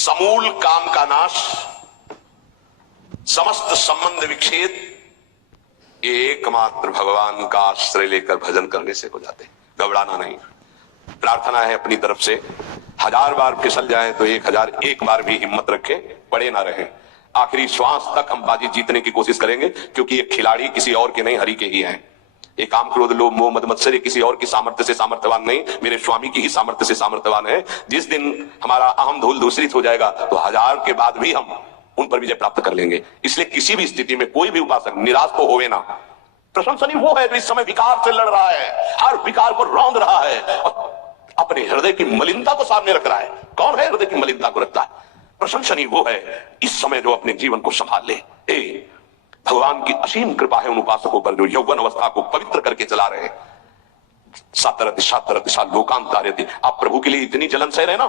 समूल काम का नाश, समस्त संबंध विच्छेद, एकमात्र भगवान का आश्रय लेकर भजन करने से हो जाते। घबराना नहीं। प्रार्थना है अपनी तरफ से, 1000 बार फिसल जाए तो 1001 बार भी हिम्मत रखें, पड़े ना रहें। आखिरी श्वास तक हम बाजी जीतने की कोशिश करेंगे, क्योंकि ये खिलाड़ी किसी और के नहीं, हरि के ही हैं। ये काम क्रोध लोभ मोह मद मत्सर किसी और की सामर्थ्य से सामर्थ्यवान नहीं, मेरे स्वामी की ही सामर्थ्य से सामर्थ्यवान है। जिस दिन हमारा अहम धूल दूषित हो जाएगा तो 1000 के बाद भी हम उन पर विजय प्राप्त कर लेंगे। इसलिए किसी भी स्थिति में कोई भी उपासक निराश तो होवे ना। प्रशंसनीय वो है जो इस समय विकार से लड़ रहा है, हर विकार को रौंद रहा है और अपने हृदय की मलिनता को सामने रख रहा है। कौन है हृदय की मलिनता को रखता है? प्रशंसनीय वो है इस समय जो अपने जीवन को संभाल ले। भगवान की असीम कृपा है उन उपासकों पर जो यौवन अवस्था को पवित्र करके चला रहे हैं। सातर दिशा लोकांतार्यति। आप प्रभु के लिए इतनी जलन सह रहे ना,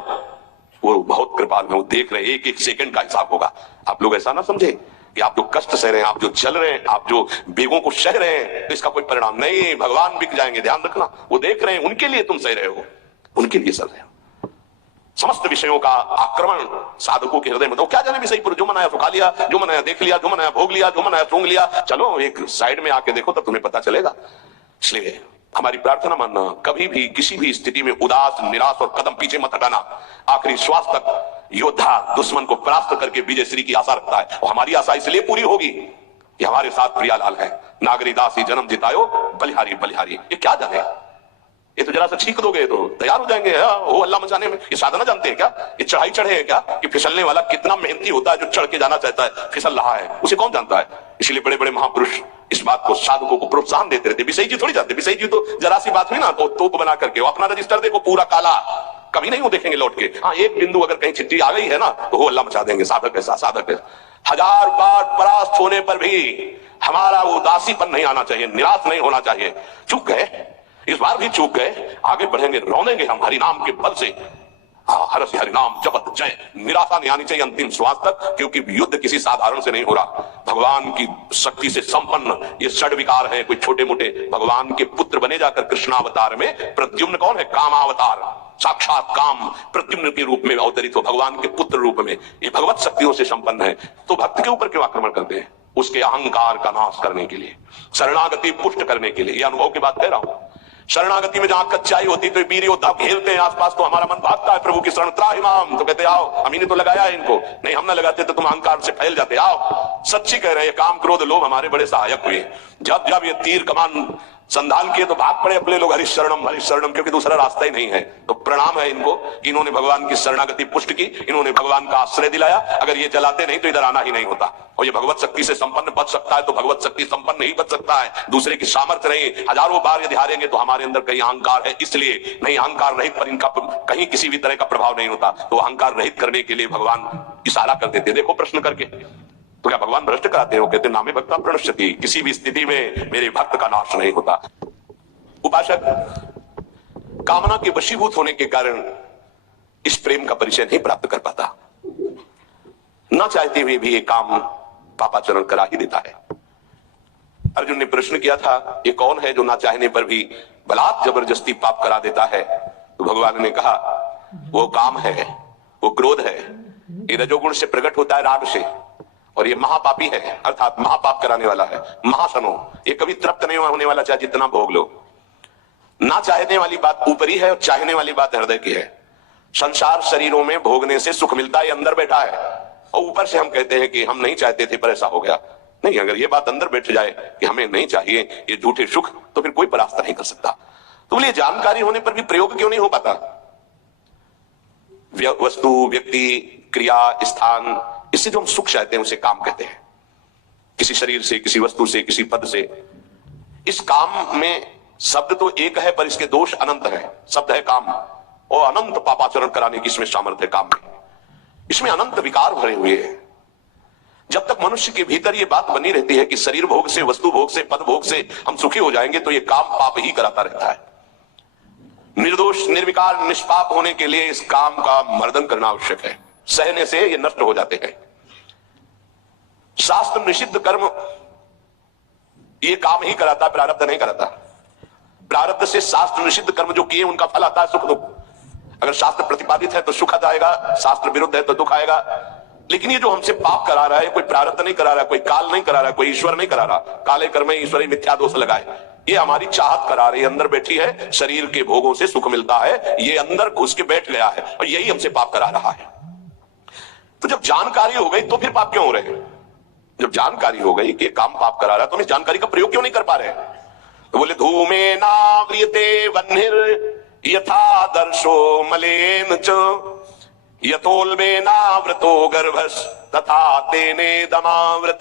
वो बहुत कृपाल है, वो देख रहे हैं, एक एक सेकंड का हिसाब होगा। आप लोग ऐसा ना समझे कि आप जो कष्ट सह रहे हैं, आप जो जल रहे हैं, आप जो बेगों को सह रहे हैं, तो इसका कोई परिणाम नहीं, भगवान बिक जाएंगे। ध्यान रखना, वो देख रहे हैं, उनके लिए तुम सह रहे हो, उनके लिए सह रहे हो। समस्त विषयों का आक्रमण साधकों के हृदय में, तो क्या जाने विषय पर, जो मनाया सुखा लिया, जो मनाया देख लिया, जो मनाया भोग लिया, जो मनाया सूंघ लिया। चलो एक साइड में आके देखो तब तुम्हें पता चलेगा। इसलिए हमारी प्रार्थना मानना, कभी भी किसी भी स्थिति में उदास निराश और कदम पीछे मत हटाना। आखिरी श्वास तक योद्धा दुश्मन को परास्त करके विजय श्री की आशा रखता है, और हमारी आशा इसलिए पूरी होगी कि हमारे साथ प्रियालाल है। नागरी दासी जन्म जितायो बलिहारी बलिहारी। ये क्या जाने, ये तो जरा सा छींक दोगे तो तैयार हो जाएंगे वो अल्लाह मचाने में। ये साधना जानते हैं क्या? ये चढ़ाई चढ़े हैं क्या? कि फिसलने वाला कितना मेहनती होता है, जो चढ़ के जाना चाहता है फिसल रहा है, उसे कौन जानता है? इसलिए बड़े बड़े महापुरुष इस बात को साधकों को प्रोत्साहन देते रहते। विषय जी थोड़ी जानते, विषय जी तो जरा सी बात हुई ना तो तोप बना करके वो अपना रजिस्टर देखो पूरा काला, कभी नहीं वो देखेंगे लौट के। हाँ, एक बिंदु अगर कहीं चिट्ठी आ गई है ना तो वो अल्लाह मचा देंगे। साधक ऐसा, साधक ऐसा। 1000 बार परास्त होने पर भी हमारा वो उदासीपन नहीं आना चाहिए, निराश नहीं होना चाहिए। चूक गए, इस बार भी चूक गए, आगे बढ़ेंगे, रौनेंगे हम हरिनाम के बल से। हरस हरिनाम जपत जय। निराशा नहीं आनी चाहिए अंतिम श्वास तक, क्योंकि युद्ध किसी साधारण से नहीं हो रहा। भगवान की शक्ति से संपन्न ये षड विकार हैं, कोई छोटे मोटे। भगवान के पुत्र बने जाकर कृष्णावतार में प्रद्युम्न कौन है? कामावतार, साक्षात काम प्रद्युम्न के रूप में अवतरित हो, भगवान के पुत्र रूप में। ये भगवत शक्तियों से संपन्न है। तो भक्त के ऊपर क्यों आक्रमण करते हैं? उसके अहंकार का नाश करने के लिए, शरणागति पुष्ट करने के लिए। ये अनुभव की बात कह रहा हूं। शरणागति में जहां कच्चाई होती तो वीर योद्धा घेरते हैं आसपास, तो हमारा मन भागता है प्रभु की शरण त्राहिमाम, तो कहते आओ, हम ही ने तो लगाया है इनको। नहीं, हम ना लगाते तो तुम अहंकार से फैल जाते। आओ, सच्ची कह रहे हैं, काम क्रोध लोभ हमारे बड़े सहायक हुए। जब जब ये तीर कमान संधान किए तो भाग पड़े अपने लोग हरिशरणम हरिशरणम, क्योंकि दूसरा रास्ता ही नहीं है। तो प्रणाम है इनको कि इन्होंने भगवान की शरणागति पुष्ट की, इन्होंने भगवान का आश्रय दिलाया। अगर ये चलाते नहीं तो इधर आना ही नहीं होता। और ये भगवत शक्ति से संपन्न बच सकता है तो भगवत शक्ति संपन्न ही बच सकता है, दूसरे की सामर्थ्य नहीं। 1000 बार यदि हारेंगे तो हमारे अंदर कहीं अहंकार है, इसलिए नहीं। अहंकार रहित पर इनका कहीं किसी भी तरह का प्रभाव नहीं होता। तो अहंकार रहित करने के लिए भगवान इशारा कर देते। देखो प्रश्न करके, तो क्या भगवान भ्रष्ट कराते हो? कहते नामे भक्ता प्रणश्यति, किसी भी स्थिति में मेरे भक्त का नाश नहीं होता। उपासक कामना के वशीभूत होने के कारण इस प्रेम का परिचय नहीं प्राप्त कर पाता। ना चाहते हुए भी ये काम पापाचरण करा ही देता है। अर्जुन ने प्रश्न किया था, ये कौन है जो ना चाहने पर भी बलात् जबरदस्ती पाप करा देता है? तो भगवान ने कहा, वो काम है, वो क्रोध है। ये रजोगुण से प्रकट होता है, राग से, और ये महापापी है, अर्थात महापाप कराने वाला है। महासनो, ये कभी तृप्त नहीं होने वाला, चाहे जितना भोग लो। ना चाहने वाली बात ऊपरी है और चाहने वाली बात हृदय की है। संसार शरीरों में भोगने से सुख मिलता है, अंदर बैठा है, और ऊपर से हम कहते हैं कि हम नहीं चाहते थे पर ऐसा हो गया। नहीं, अगर ये बात अंदर बैठ जाए कि हमें नहीं चाहिए ये झूठे सुख, तो फिर कोई परास्त नहीं कर सकता। तो बोलिए जानकारी होने पर भी प्रयोग क्यों नहीं हो पाता? वस्तु, व्यक्ति, क्रिया, स्थान, इससे जो हम सुख चाहते हैं उसे काम कहते हैं। किसी शरीर से, किसी वस्तु से, किसी पद से। इस काम में शब्द तो एक है पर इसके दोष अनंत है। शब्द है काम, और अनंत पापाचरण कराने की इसमें सामर्थ्य है काम में। इसमें अनंत विकार भरे हुए हैं। जब तक मनुष्य के भीतर ये बात बनी रहती है कि शरीर भोग से, वस्तु भोग से, पद भोग से हम सुखी हो जाएंगे, तो ये काम पाप ही कराता रहता है। निर्दोष, निर्विकार, निष्पाप होने के लिए इस काम का मर्दन करना आवश्यक है। सहने से ये नष्ट हो जाते हैं। शास्त्र निषिद्ध कर्म ये काम ही कराता है, प्रारब्ध नहीं कराता। प्रारब्ध से शास्त्र निषिद्ध कर्म जो किए उनका फल आता है सुख दुख। अगर शास्त्र प्रतिपादित है तो सुख आएगा, शास्त्र विरुद्ध है तो दुख आएगा। लेकिन ये जो हमसे पाप करा रहा है, कोई प्रारब्ध नहीं करा रहा, कोई काल नहीं करा रहा, कोई ईश्वर नहीं करा रहा, काले कर्म ईश्वर मिथ्या दोष लगाए, ये हमारी चाहत करा रही है। अंदर बैठी है, शरीर के भोगों से सुख मिलता है, ये अंदर घुस के बैठ गया है और यही हमसे पाप करा रहा है। तो जब जानकारी हो गई तो फिर पाप क्यों हो रहे हैं? जब जानकारी हो गई कि काम पाप करा रहा है तो हम इस जानकारी का प्रयोग क्यों नहीं कर पा रहे हैं? तो बोले धूमे नाव्रियते वह्निर् यथा दर्शो मलेन च यतोल्बेनावृतो गर्भस् तथा तेने दमावृत।